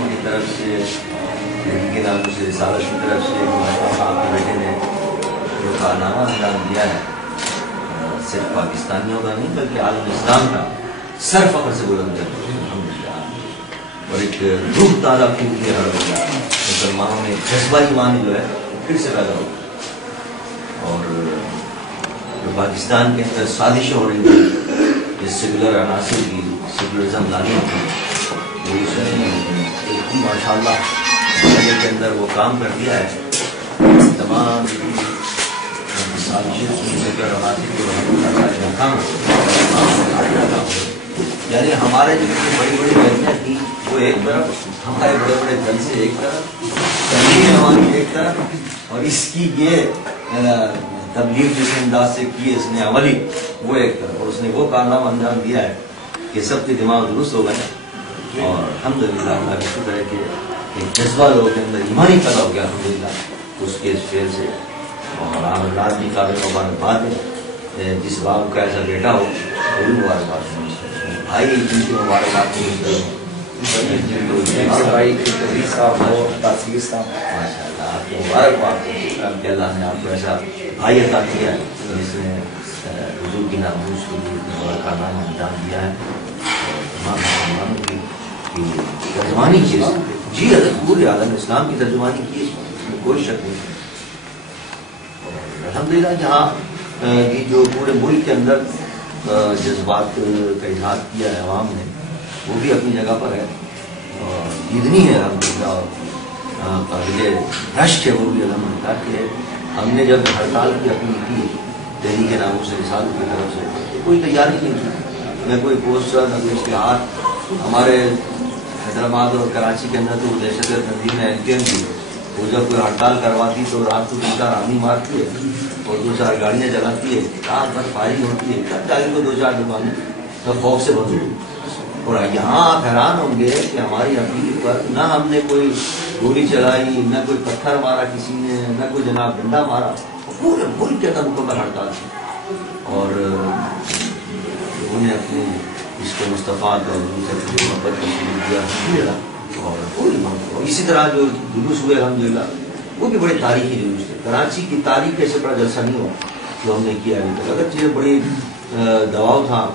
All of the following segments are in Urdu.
قوم کی طرف سے کے نام سے رسالت کی طرف سے آپ کے بیٹے نے جو کارنامہ انجام دیا ہے صرف پاکستانیوں کا نہیں بلکہ عالم اسلام کا سر فخر سے بلند ہے الحمدللہ. اور ایک روح تازہ پھول کے ہر مسلمانوں میں جذبہ ایمان جو ہے پھر سے پیدا ہو. اور جو پاکستان کے اندر سازشیں ہو رہی ہیں جس سیکولر عناصر کی سیکولرزم لانے کی وہ اس نے ماشاء اللہ کے اندر وہ کام کر دیا ہے. تمام سازشیں سیکولر عناصر کو یعنی ہمارے جو بڑی بڑی لڑکیاں تھیں وہ ایک طرف, ہمارے بڑے بڑے جلسے ایک طرف, تبلیغ ہماری ایک طرف, اور اس کی یہ تبلیغ جس انداز سے کی اس نے عملی وہ ایک طرف, اور اس نے وہ کارنامہ انجام دیا ہے کہ سب کے دماغ درست ہو گئے. اور الحمدللہ اللہ کا شکر ہے کہ ایک جذبہ لوگوں کے اندر ایمانی پیدا ہو گیا الحمدللہ اس کے اس فعل سے. اور آپ رات بھی قابل مبارکباد ہے جس باپ کا ایسا بیٹا ہو وہ بھی مبارکباد ہے بھائی جن کی مبارکباد ماشاء اللہ آپ کی مبارکباد کہ اللہ نے آپ کو ایسا بھائی عطا کیا ہے جس نے حضور کی ناموس کو کارنامہ انجام دیا ہے. تمام مسلمانوں کی ترجمانی چیز جی حضرت پورے عالم اسلام کی ترجمانی کی اس میں کوئی شک نہیں. الحمدللہ جہاں یہ جو پورے ملک کے اندر جذبات کا اظہار کیا ہے عوام نے وہ بھی اپنی جگہ پر ہے اور جتنی ہے الحمدللہ اور قابل رشک ہے وہ بھی الحمدللہ کہ ہم نے جب ہڑتال کی اپنی کی دہلی کے ناموں سے رسالت کی طرف سے کوئی تیاری نہیں کی, نہ کوئی پوسٹر نہ کوئی اشتہار. ہمارے حیدرآباد اور کراچی کے اندر تو دہشت گرد تنظیم ہے LKM کی, وہ جب کوئی ہڑتال کرواتی تو رات کو 2-4 آدمی مارتی ہے اور 2-4 گاڑیاں جلاتی ہے, رات بھر فائرنگ ہوتی ہے, تب جا کو 2-4 دکانیں تب خوف سے بند ہوئی. اور یہاں آپ حیران ہوں گے کہ ہماری اپیل پر نہ ہم نے کوئی گولی چلائی, نہ کوئی پتھر مارا کسی نے, نہ کوئی جناب ڈنڈا مارا, پورے ملک کے اندر مکمل ہڑتال تھی. اور انہوں نے اپنے اس کو مصطفیٰ کا محبت کا شروع کیا اور اسی طرح جو جلوس ہوئے الحمدللہ وہ بھی بڑے تاریخی جلوس تھے. کراچی کی تاریخ ایسے بڑا جلسہ نہیں ہوا جو ہم نے کیا ابھی تک. اگرچہ بڑی دباؤ تھا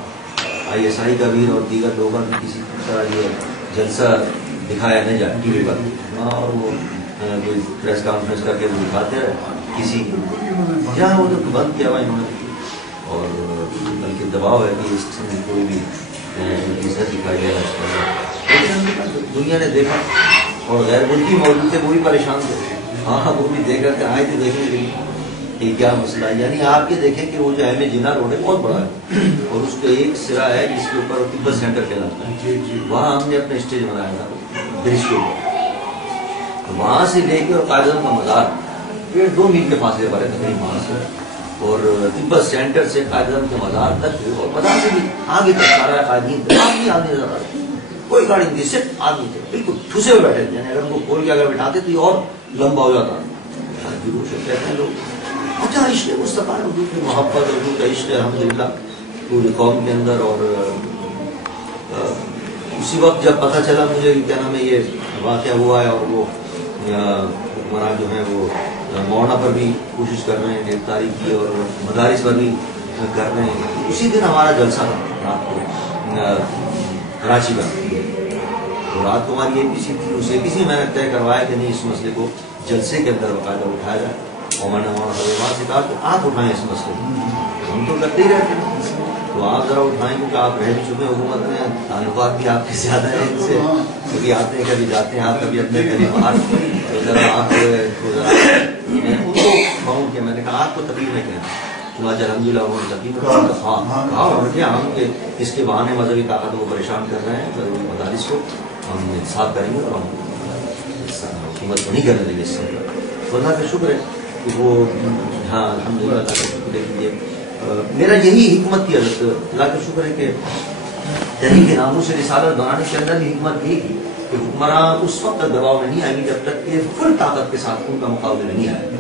ISI کا بھی اور دیگر لوگوں کی کسی طرح یہ جلسہ دکھایا نہیں جائے ٹی وی پر اور وہ کوئی پریس کانفرنس کر کے دکھاتے رہے کسی جہاں وہ تو بند کیا ہوا انہوں نے, اور بلکہ دباؤ ہے کہ اس میں کوئی بھی عزت دکھائی جائے. دنیا نے دیکھا اور غیر ملکی موجود تھے وہ بھی پریشان تھے. ہاں وہ بھی دیکھ کر کے آئے تھے دیکھنے کے لیے کہ کیا مسئلہ ہے. یعنی آپ یہ دیکھیں کہ وہ جو احمد جناح روڈ ہے بہت بڑا ہے اور اس کا ایک سرا ہے جس کے اوپر تبت سینٹر کہلاتا ہے. وہاں ہم نے اپنا اسٹیج بنایا تھا برج کے اوپر. وہاں سے لے کے اور قائد اعظم کا مزار 1.5 میل کے فاصلے پر ہے تقریباً وہاں سے, اور تبت سینٹر سے قائد اعظم کے مزار تک اور مزار سے بھی آگے تک سارا قائدین آدمی نظر آ رہے. کوئی گاڑی نہیں, صرف آدمی تھے بالکل ٹھسے ہوئے بیٹھے تھے. یعنی اگر ان کو کھول کے اگر بٹھاتے تو یہ اور لمبا ہو جاتا. کہتے ہیں لوگ اچھا عشق مصطفیٰ حضور کی محبت حضور کا عشق الحمدللہ پوری قوم کے اندر. اور اسی وقت جب پتہ چلا مجھے کیا نام ہے یہ واقعہ ہوا ہے اور وہ حکمران جو ہیں وہ مولانا پر بھی کوشش کر رہے ہیں گرفتاری کی اور مدارس پر بھی کر رہے ہیں. اسی دن ہمارا جلسہ تھا رات کو کراچی کا, تو رات کو ہماری APC تھی. اس APC میں نے طے کروایا کہ نہیں اس مسئلے کو جلسے کے اندر باقاعدہ اٹھایا جائے, اور میں نے مولانا سے کہا کہ آپ اٹھائیں اس مسئلے کو, ہم تو کرتے ہی رہتے ہیں تو آپ ذرا اٹھائیں کیونکہ آپ رہ بھی چکے حکومت میں, تعلقات بھی آپ کے زیادہ ہیں ان سے, کبھی آتے ہیں کبھی جاتے ہیں آپ, کبھی اپنے کبھی باہر, تو ذرا آپ کو ذرا ان کو کہوں کہ میں نے کہا آپ کو تکلیف نہیں کہنا. چنانچہ الحمدللہ انہوں نے تکلیف کہا ہم اس کے بہانے مذہبی طاقتوں کو پریشان کر رہے ہیں, مدارس کو ہم انصاف کریں گے اور ہم حکومت کو نہیں کرنے دیں گے اس سے. تو اللہ کا شکر ہے کہ وہ ہاں الحمدللہ اللہ کا شکر ہے کہ میرا یہی حکمت کی حضرت. اللہ کا شکر ہے کہ دہلی کے ناموں سے رسالت بنانے کے اندر بھی حکمت یہ کی کہ حکمراں اس وقت تک دباؤ میں نہیں آئیں گے جب تک کہ فل طاقت کے ساتھ ان کا مقابلہ نہیں آئے گا.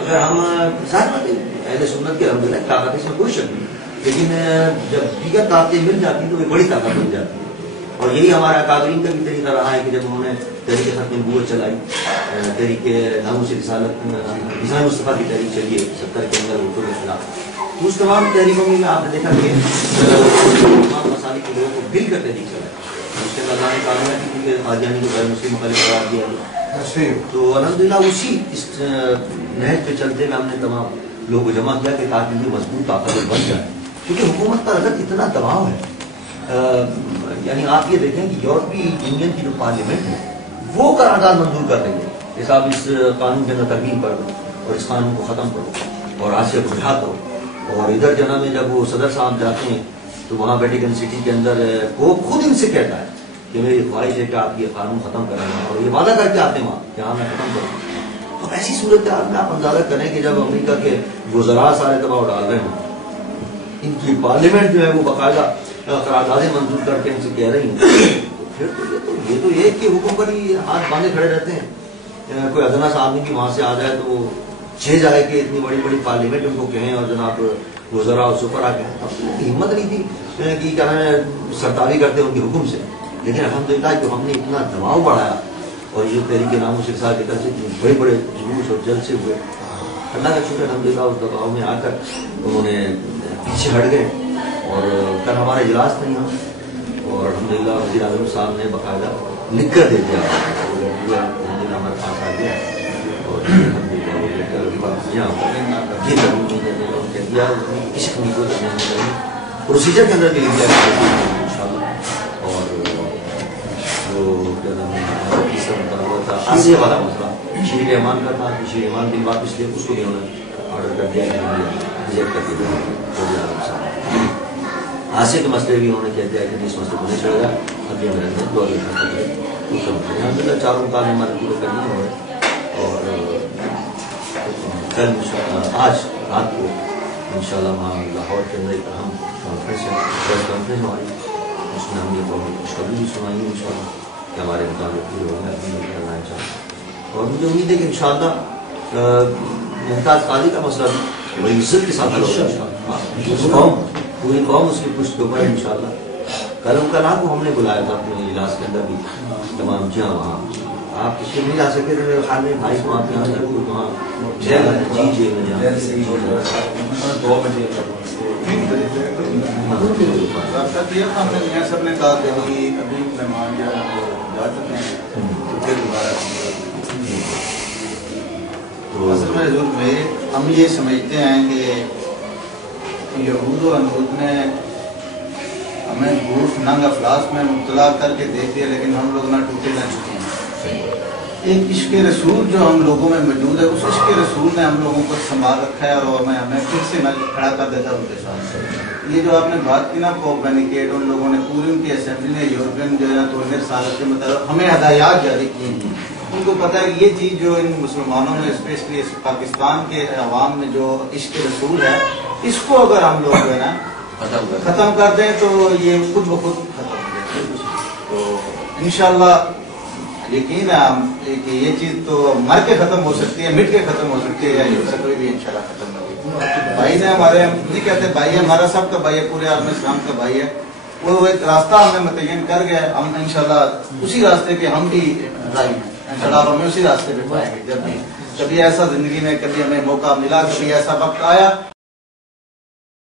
اگر ہم ظاہر اہل سنت کے الحمدللہ طاقت اس میں کوئی شک نہیں, لیکن جب دیگر طاقتیں مل جاتی ہیں تو وہ بڑی طاقت بن جاتی ہے. اور یہی ہمارا اکابرین کا بھی طریقہ رہا ہے کہ جب انہوں نے تحریک ختم نبوت چلائی، تحریک ناموس رسالت، نظام مصطفیٰ کی تحریک چلی ہے 70 کے اندر اردو کے خلاف، اس تمام تحریکوں میں آپ نے دیکھا کہ تمام مسالک کے لوگوں کو مل کر تحریک چلائی، اس کے اللہ نے کامیابی کی کہ قادیانی کو غیر مسلم مخالف قرار دیا، تو الحمدللہ اسی اس نہج پہ چلتے ہوئے ہم نے تمام لوگوں کو جمع کیا کہ تاکہ یہ مضبوط طاقت بن جائے، کیونکہ حکومت پر اگر اتنا دباؤ ہے، یعنی آپ یہ دیکھیں کہ یورپی یونین کی جو پارلیمنٹ ہے وہ قرارداد منظور کر رہی ہے کہ صاحب اس قانون کے اندر ترمیم کر دو اور اس قانون کو ختم کرو اور آسیا کو رہا کرو، اور ادھر جنا میں جب وہ صدر صاحب جاتے ہیں تو وہاں ویٹیکن سٹی کے اندر وہ خود ان سے کہتا ہے کہ میری خواہش ہے کہ آپ یہ قانون ختم کرانا، اور یہ وعدہ کر کے آتے ہیں وہاں کہ ہاں میں ختم کروں، تو ایسی صورتحال میں آپ اندازہ کریں کہ جب امریکہ کے وزراء سارے دباؤ ڈال رہے ہیں، ان کی پارلیمنٹ جو ہے وہ باقاعدہ قراردادیں منظور کر کے ان سے کہہ رہی ہیں، پھر تو یہ تو یہ کہ حکم پر ہی ہاتھ باندھے کھڑے رہتے ہیں، کوئی ادنا سا آدمی کی وہاں سے آ جائے تو وہ چھ جائے کہ اتنی بڑی بڑی پارلیمنٹ ان کو کہیں اور جناب وزراء اس اوپر آ گئے، اب ہمت نہیں تھی کہ کیا نام سرتابی کرتے ان کے حکم سے، لیکن الحمدللہ جو ہم نے اتنا دباؤ بڑھایا اور یہ تحریک ناموس رسالت کی طرف سے بڑے بڑے جلوس اور جلسے ہوئے، اللہ کا شکر الحمدللہ اس دباؤ میں آ کر انہوں نے پیچھے ہٹ گئے، اور کل ہمارے اجلاس نہیں ہوا اور الحمدللہ وزیر اعظم صاحب نے باقاعدہ لکھ کر دے دیا، الحمدللہ ہمارے پاس آ گیا اور الحمدللہ وہ لے کر یہ کہہ دیا اس قسم کو پروسیجر کے اندر بھی لکھ دیا ان شاء اللہ، اور جو کیا نام ہے تیسرا مطلب ہوا تھا آسیہ والا مسئلہ شیر احمان کا تھا، شیر احمان بل واپس لے اس کو بھی انہوں نے آرڈر کر دیا ریجیکٹ کر دیا وزیر اعظم صاحب، آسیہ کے مسئلے بھی انہوں نے کہہ دیا کہ اس مسئلے کو نہیں چڑھے گا، اب یہ میرے اندر دور الحمدللہ چاروں مطالعے ہمارے پورے کرنے ہو رہے، اور کل آج رات کو انشاءاللہ وہاں لاہور کے اندر ایک اہم کانفرنس ہے، پریس کانفرنس ہماری، اس میں ہم یہ خوشخبری بھی سنائیں گے انشاءاللہ کہ ہمارے مطابق پورے ہو گئے کرنا چاہتے، اور مجھے امید ہے کہ انشاءاللہ ممتاز قاضی کا مسئلہ بھی بڑی عزت کے ساتھ حل ہوگا، پوری قوم اس کی پشت کے اوپر ہے انشاءاللہ، کل کو ہم نے بلایا تھا اپنے اجلاس کے اندر بھی تمام جہاں وہاں آپ اس کے نہیں جا سکے تھے، میرے خیال میں 22 کو آپ یہاں ضرور وہاں جیل میں سب نے کہا کہ ابھی مہمان جا سکتے ہیں پھر دوبارہ، اصل میں ضرور میں ہم یہ سمجھتے ہیں کہ یہود و انود نے ہمیں جھوٹ ننگ افلاس میں مبتلا کر کے دیکھ دیا، لیکن ہم لوگ نہ ٹوٹے نہ چکے ہیں، ایک عشق رسول جو ہم لوگوں میں موجود ہے، اس عشق رسول نے ہم لوگوں کو سنبھال رکھا ہے، اور ہمیں پھر سے میں کھڑا کر دیتا ہوں ان کے ساتھ۔ یہ جو آپ نے بات کی نا پوپ بینیکیٹ، ان لوگوں نے پوری ان کی اسمبلی نے یورپین جو ہے نا توڑنے رسالت کے مطابق ہمیں ہدایات جاری کی ہیں، ان کو پتہ ہے یہ چیز جو ان مسلمانوں میں اسپیشلی پاکستان کے عوام میں جو عشق رسول ہے، اس کو اگر ہم لوگ جو ہے نا ختم کر دیں تو یہ خود بخود ختم ہو جائے، تو انشاءاللہ یقین ہے کہ یہ چیز تو مر کے ختم ہو سکتی ہے، مٹ کے ختم ہو سکتی ہے، یا سے کوئی بھی انشاءاللہ ختم نہ ہوگی۔ بھائی نے ہمارے نہیں کہتے بھائی ہے، ہمارا سب کا بھائی ہے، پورے عالم اسلام کا بھائی ہے، وہ ایک راستہ ہمیں متعین کر گیا، ہم انشاءاللہ اسی راستے پہ ہم بھی رائی ہیں، انشاءاللہ ہمیں اسی راستے پہ پائیں گے، جب بھی کبھی ایسا زندگی میں کبھی ہمیں موقع ملا، کبھی ایسا وقت آیا